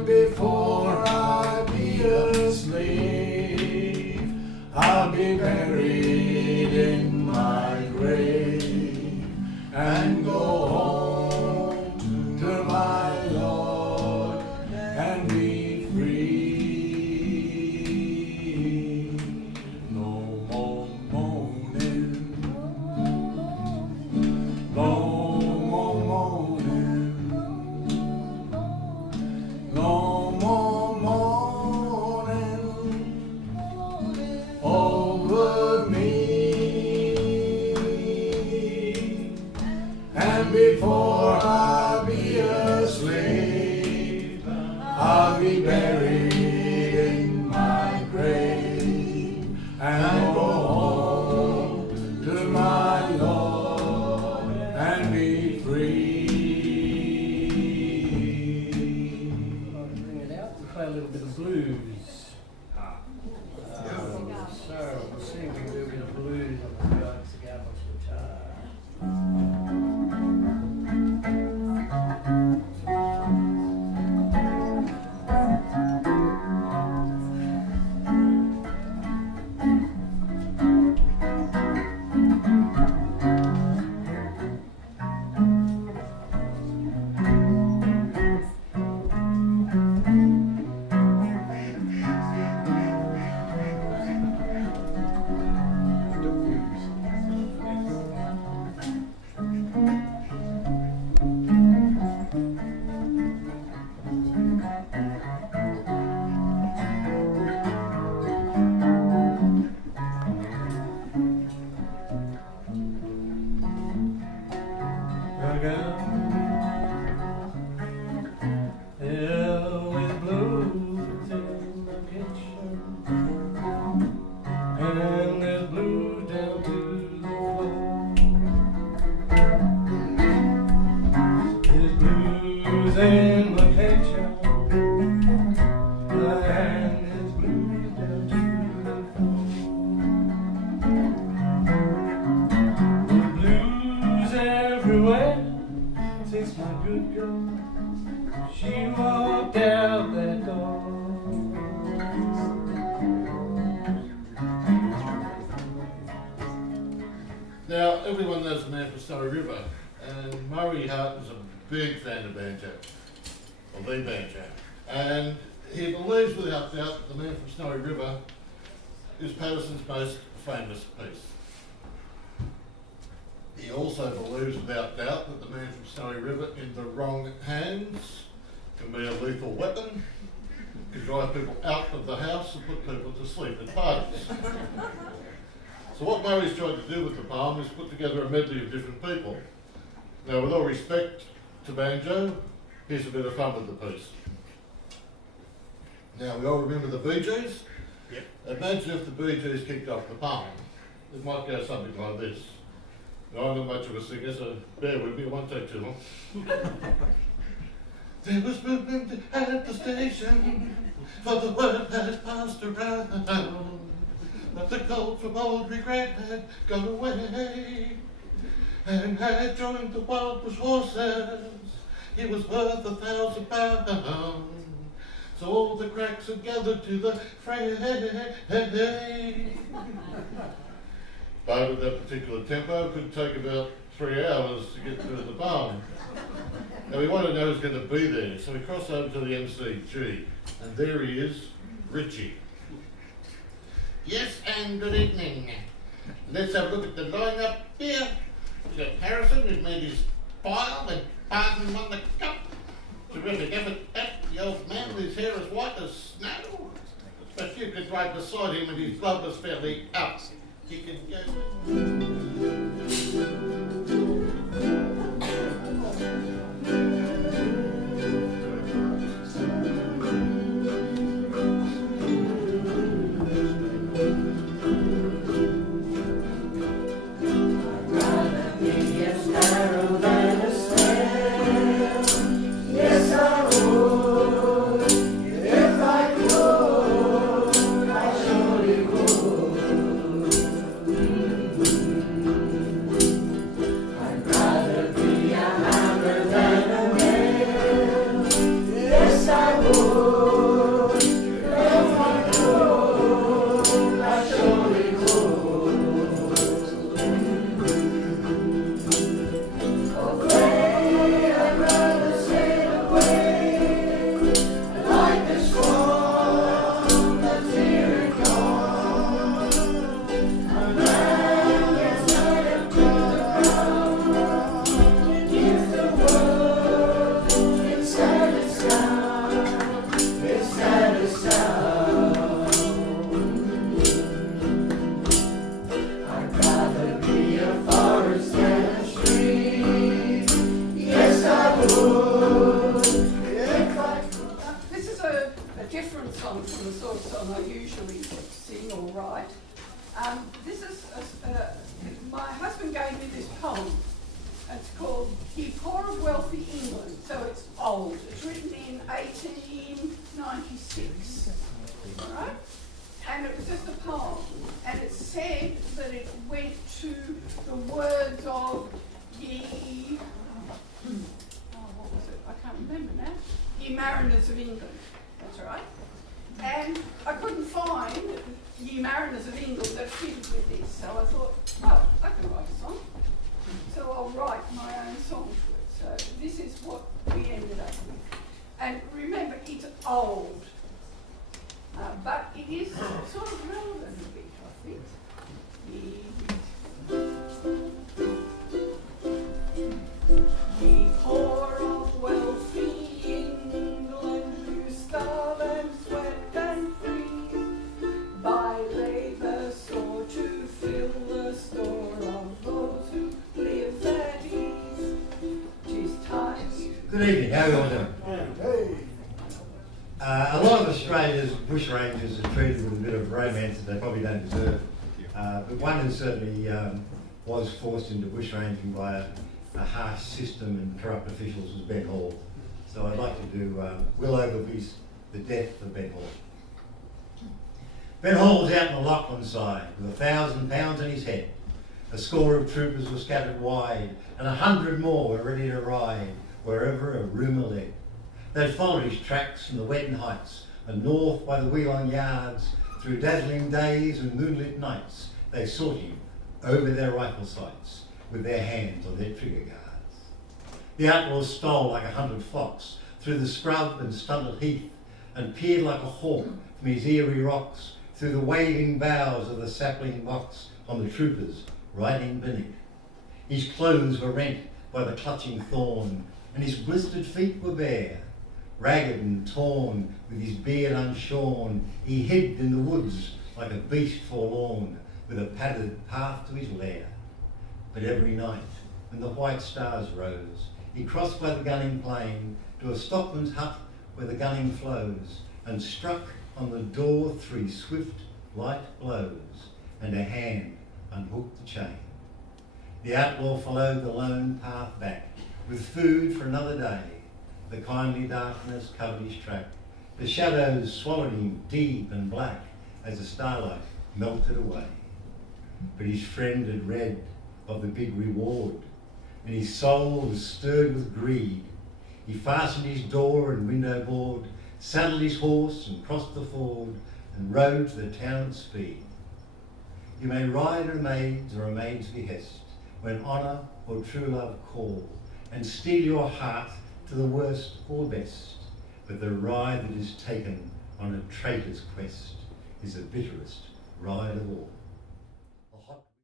And before I be a slave, I'll be buried in my grave and go home to my Lord and be free. No more moaning, no more moaning, no more moaning over me. And before I be a slave, I'll be buried in my grave and go home to my Lord and be free. Bring it out and play a little bit of blues. So we'll see if we can do a bit of blues on the guitar's guitar. In my picture, my hand is glued down to the floor. The blues everywhere since my good girl, she walked out that door. Now, everyone knows the man from Snowy River, and Murray Hart was a big fan of banjo, or the banjo, and he believes without doubt that the man from Snowy River is Patterson's most famous piece. He also believes without doubt that the man from Snowy River in the wrong hands can be a lethal weapon, can drive people out of the house and put people to sleep at parties. So what Murray's tried to do with the poem is put together a medley of different people. Now, with all respect to banjo, here's a bit of fun with the piece. Now, we all remember the Bee Gees? Yep. Imagine if the Bee Gees kicked off the poem. It might go something like this. Now, I'm not much of a singer, so bear with me, it won't take too long. There was movement at the station, for the word had passed around, but the cold from old regret had gone away, and had joined the wild bush horses. He was worth 1,000 pounds, so all the cracks had gathered to the fray. But with that particular tempo, it could take about 3 hours to get through the poem. Now we want to know who's going to be there, so we cross over to the MCG, and there he is, Richie. Yes, and good evening. Let's have a look at the lineup here. We've got Harrison, who's made his pile and Barton won the cup. Terrific effort at the old man with his hair as white as snow. But you could ride beside him and his blood was fairly up. He can go. song from the sort of song I usually sing or write. This is, my husband gave me this poem. It's called Ye Poor of Wealthy England, so it's old. It's written in 1896, all right? And it was just a poem. And it said that it went to the words of ye, what was it? I can't remember now. Ye Mariners of England, that's right. And I couldn't find Ye Mariners of England that fitted with this. So I thought, oh, I can write a song. So I'll write my own song to it. So this is what we ended up with. And remember, it's old. But it is sort of relevant a bit, I think. Ye poor of wealthy England, who starve and sweat and freeze, by labour sore to fill the store of those who live at ease. 'Tis time. Good evening, how are you all doing? Hey. A lot of Australia's bushrangers are treated with a bit of romance that they probably don't deserve. But one who certainly was forced into bushranging by a harsh system and corrupt officials was Ben Hall. So I'd like to do Will Ogilvy's The Death of Ben Hall. Ben Hall was out in the Lachlan side with £1,000 on his head. A score of troopers were scattered wide, and 100 more were ready to ride wherever a rumour led. They'd followed his tracks from the Wedding Heights and north by the Wheelon Yards. Through dazzling days and moonlit nights, they sought him over their rifle sights with their hands on their trigger guards. The outlaws stole like a hunted fox through the scrub and stunted heath, and peered like a hawk from his eerie rocks through the waving boughs of the sapling box on the troopers riding beneath. His clothes were rent by the clutching thorn, and his blistered feet were bare. Ragged and torn, with his beard unshorn, he hid in the woods like a beast forlorn, with a padded path to his lair. But every night, when the white stars rose, he crossed by the gunning plain to a stockman's hut where the gunning flows, and struck on the door 3 swift, light blows, and a hand unhooked the chain. The outlaw followed the lone path back, with food for another day. The kindly darkness covered his track. The shadows swallowed him deep and black as the starlight melted away. But his friend had read of the big reward, and his soul was stirred with greed. He fastened his door and window board, saddled his horse and crossed the ford, and rode to the town at speed. You may ride at a maid's or a maid's behest, when honour or true love call, and steel your heart to the worst or best, but the ride that is taken on a traitor's quest is the bitterest ride of all.